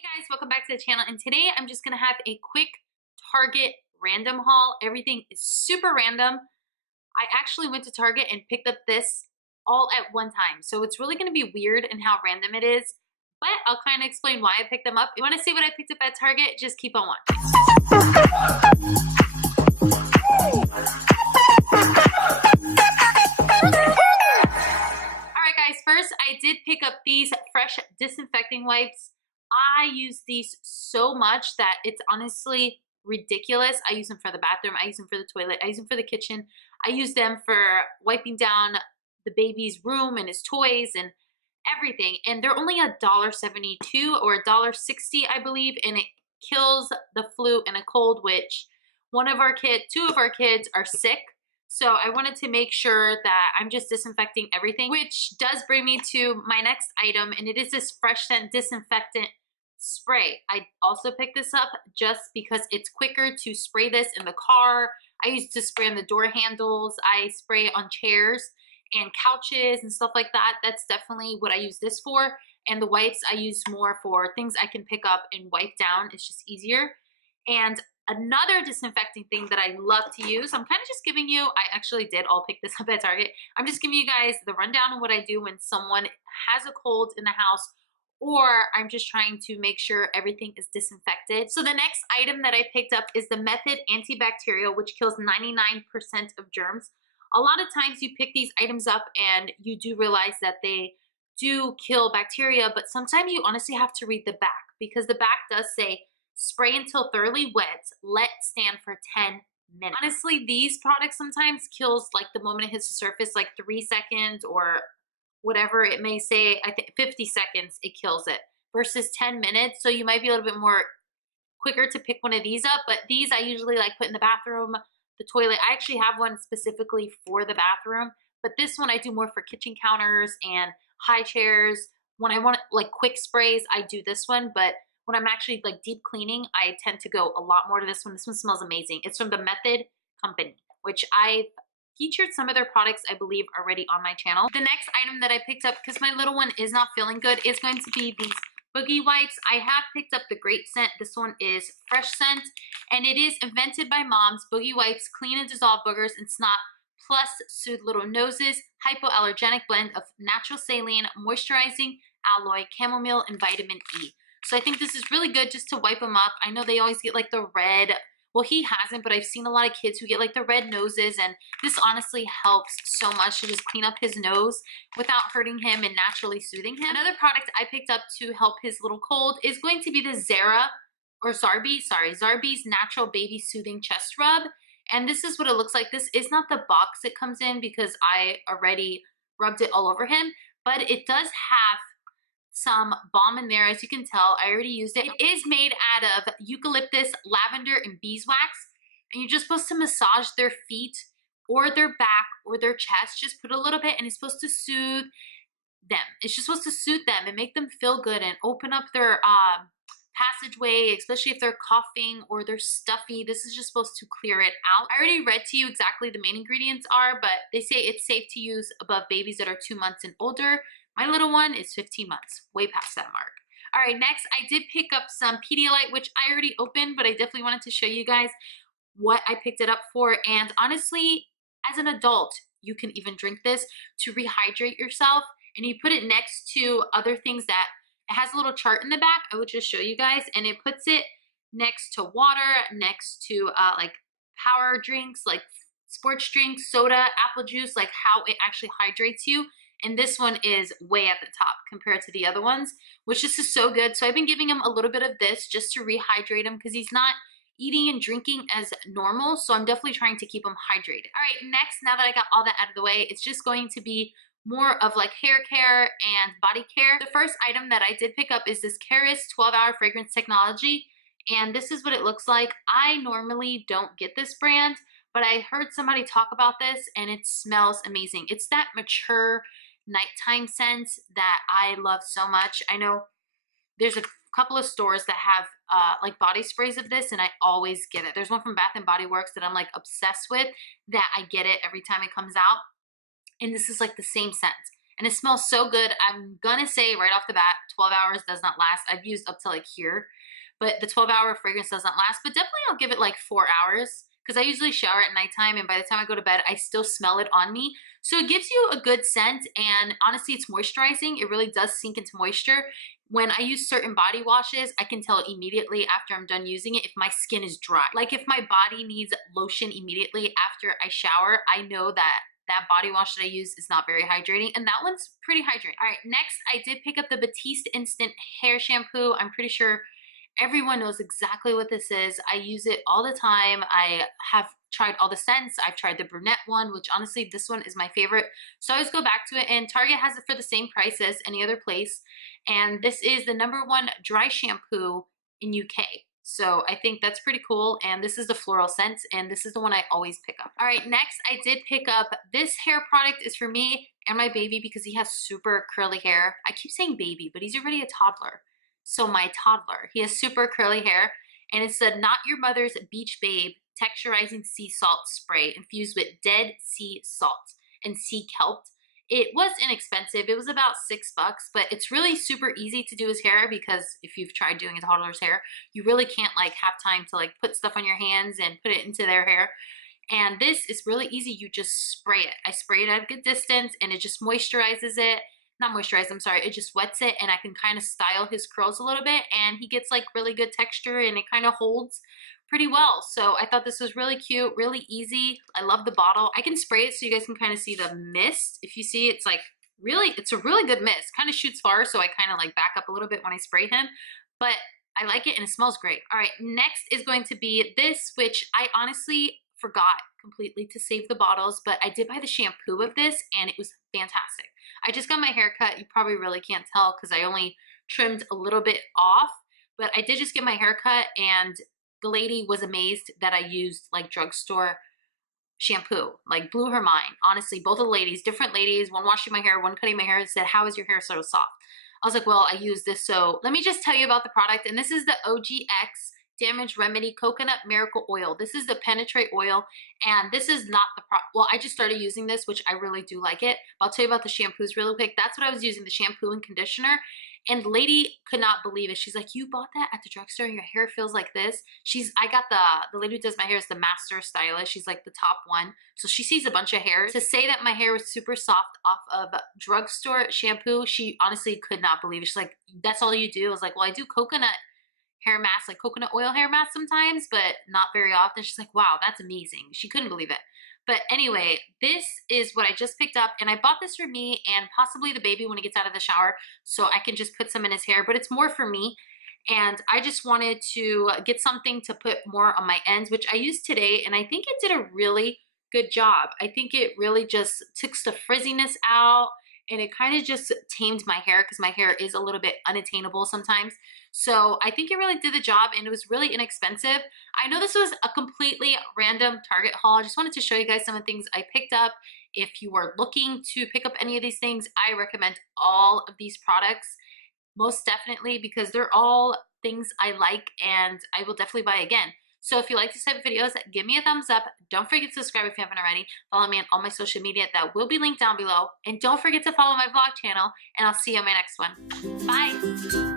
Hey guys, welcome back to the channel, and today I'm just gonna have a quick Target random haul. Everything is super random. I actually went to Target and picked up this all at one time, so it's really gonna be weird in how random it is, but I'll kind of explain why I picked them up. You wanna see what I picked up at Target? Just keep on watching. Alright guys, first I did pick up these fresh disinfecting wipes. I use these so much that it's honestly ridiculous. I use them for the bathroom, I use them for the toilet, I use them for the kitchen, I use them for wiping down the baby's room and his toys and everything. And they're only $1.72 or $1.60, I believe, and it kills the flu and a cold, which two of our kids are sick. So I wanted to make sure that I'm just disinfecting everything, which does bring me to my next item, and it is this Fresh Scent Disinfectant Spray. I also picked this up just because it's quicker to spray this in the car. I used to spray on the door handles. I spray on chairs and couches and stuff like that. That's definitely what I use this for. And the wipes I use more for things I can pick up and wipe down. It's just easier. And another disinfecting thing that I love to use, I'm kind of just giving you, I actually did all pick this up at Target. I'm just giving you guys the rundown of what I do when someone has a cold in the house, or I'm just trying to make sure everything is disinfected. So the next item that I picked up is the Method Antibacterial, which kills 99% of germs. A lot of times you pick these items up and you do realize that they do kill bacteria, but sometimes you honestly have to read the back, because the back does say, spray until thoroughly wet, let stand for 10 minutes. Honestly, these products sometimes kills like the moment it hits the surface, like 3 seconds or whatever it may say. I think 50 seconds it kills it versus 10 minutes. So you might be a little bit more quicker to pick one of these up, but these I usually like put in the bathroom, the toilet. I actually have one specifically for the bathroom, but this one I do more for kitchen counters and high chairs. When I want like quick sprays, I do this one, but when I'm actually like deep cleaning, I tend to go a lot more to this one. This one smells amazing. It's from the Method company, which I've featured some of their products, I believe, already on my channel. The next item that I picked up, because my little one is not feeling good, is going to be these boogie wipes. I have picked up the Grape Scent. This one is Fresh Scent, and it is invented by moms. Boogie wipes clean and dissolve boogers and snot, plus soothe little noses. Hypoallergenic blend of natural saline, moisturizing alloy, chamomile, and vitamin E. So I think this is really good just to wipe them up. I know they always get like the red, well, he hasn't, but I've seen a lot of kids who get like the red noses, and this honestly helps so much to just clean up his nose without hurting him and naturally soothing him. Another product I picked up to help his little cold is going to be the Zarbee's Natural Baby Soothing Chest Rub. And this is what it looks like. This is not the box it comes in because I already rubbed it all over him, but it does have some balm in there. As you can tell, I already used it. It is made out of eucalyptus, lavender, and beeswax, and you're just supposed to massage their feet or their back or their chest. Just put a little bit, and it's supposed to soothe them. It's just supposed to soothe them and make them feel good and open up their passageway, especially if they're coughing or they're stuffy. This is just supposed to clear it out. I already read to you exactly the main ingredients are, but they say it's safe to use above babies that are 2 months and older. My little one is 15 months, way past that mark. All right, next I did pick up some Pedialyte, which I already opened, but I definitely wanted to show you guys what I picked it up for. And honestly, as an adult, you can even drink this to rehydrate yourself. And you put it next to other things that it has a little chart in the back. I would just show you guys, and it puts it next to water, next to like power drinks, like sports drinks, soda, apple juice, like how it actually hydrates you. And this one is way at the top compared to the other ones, which this is so good. So I've been giving him a little bit of this just to rehydrate him because he's not eating and drinking as normal. So I'm definitely trying to keep him hydrated. All right, next, now that I got all that out of the way, it's just going to be more of like hair care and body care. The first item that I did pick up is this Caris 12-hour fragrance technology. And this is what it looks like. I normally don't get this brand, but I heard somebody talk about this and it smells amazing. It's that mature nighttime scent that I love so much. I know there's a couple of stores that have like body sprays of this, and I always get it. There's one from Bath and Body Works that I'm like obsessed with, that I get it every time it comes out. And this is like the same scent. and it smells so good. I'm gonna say right off the bat, 12 hours does not last. I've used up to like here, but the 12-hour fragrance does not last, but definitely I'll give it like 4 hours because I usually shower at nighttime, and by the time I go to bed, I still smell it on me. So it gives you a good scent, and honestly, it's moisturizing. It really does sink into moisture. When I use certain body washes, I can tell immediately after I'm done using it if my skin is dry. Like if my body needs lotion immediately after I shower, I know that that body wash that I use is not very hydrating, and that one's pretty hydrating. All right, next I did pick up the Batiste Instant Hair Shampoo. I'm pretty sure everyone knows exactly what this is. I use it all the time. I have tried all the scents. I've tried the brunette one, which honestly, this one is my favorite. So I always go back to it, and Target has it for the same price as any other place. And this is the #1 dry shampoo in UK. So I think that's pretty cool. And this is the floral scent, and this is the one I always pick up. All right, next I did pick up this hair product. Is for me and my baby because he has super curly hair. I keep saying baby, but he's already a toddler. So my toddler, he has super curly hair, and it's the Not Your Mother's Beach Babe Texturizing Sea Salt Spray infused with dead sea salt and sea kelp. It was inexpensive. It was about $6, but it's really super easy to do his hair because if you've tried doing a toddler's hair, you really can't like have time to like put stuff on your hands and put it into their hair. And this is really easy. You just spray it. I spray it at a good distance, and it just moisturizes it. Not moisturize, I'm sorry, it just wets it, and I can kind of style his curls a little bit, and he gets like really good texture, and it kind of holds pretty well. So I thought this was really cute, really easy. I love the bottle. I can spray it so you guys can kind of see the mist. If you see, it's like really, it's a really good mist. Kind of shoots far, so I kind of like back up a little bit when I spray him, but I like it and it smells great. All right, next is going to be this, which I honestly forgot completely to save the bottles, but I did buy the shampoo of this, and it was fantastic. I just got my hair cut. You probably really can't tell because I only trimmed a little bit off, but I did just get my hair cut, and the lady was amazed that I used like drugstore shampoo, like blew her mind. Honestly, both of the ladies, different ladies, one washing my hair, one cutting my hair, said, "How is your hair so soft?" I was like, well, I use this. So let me just tell you about the product. And this is the OGX Damage Remedy Coconut Miracle Oil. This is the Penetrate Oil, and this is not the well, I just started using this, which I really do like it. But I'll tell you about the shampoos really quick. That's what I was using, the shampoo and conditioner. And the lady could not believe it. She's like, "You bought that at the drugstore and your hair feels like this?" I got the lady who does my hair is the master stylist. She's like the top one. So she sees a bunch of hair. To say that my hair was super soft off of drugstore shampoo, she honestly could not believe it. She's like, "That's all you do?" I was like, "Well, I do coconut hair mask, like coconut oil hair mask sometimes, but not very often." She's like, "Wow, that's amazing." She couldn't believe it. But anyway, this is what I just picked up, and I bought this for me and possibly the baby when he gets out of the shower, so I can just put some in his hair, but it's more for me. And I just wanted to get something to put more on my ends, which I used today, and I think it did a really good job. I think it really just took the frizziness out, and it kind of just tamed my hair because my hair is a little bit unattainable sometimes. So I think it really did the job, and it was really inexpensive. I know this was a completely random Target haul. I just wanted to show you guys some of the things I picked up. If you are looking to pick up any of these things, I recommend all of these products, most definitely, because they're all things I like and I will definitely buy again. So if you like this type of videos, give me a thumbs up. Don't forget to subscribe if you haven't already. Follow me on all my social media that will be linked down below. And don't forget to follow my vlog channel, and I'll see you on my next one. Bye.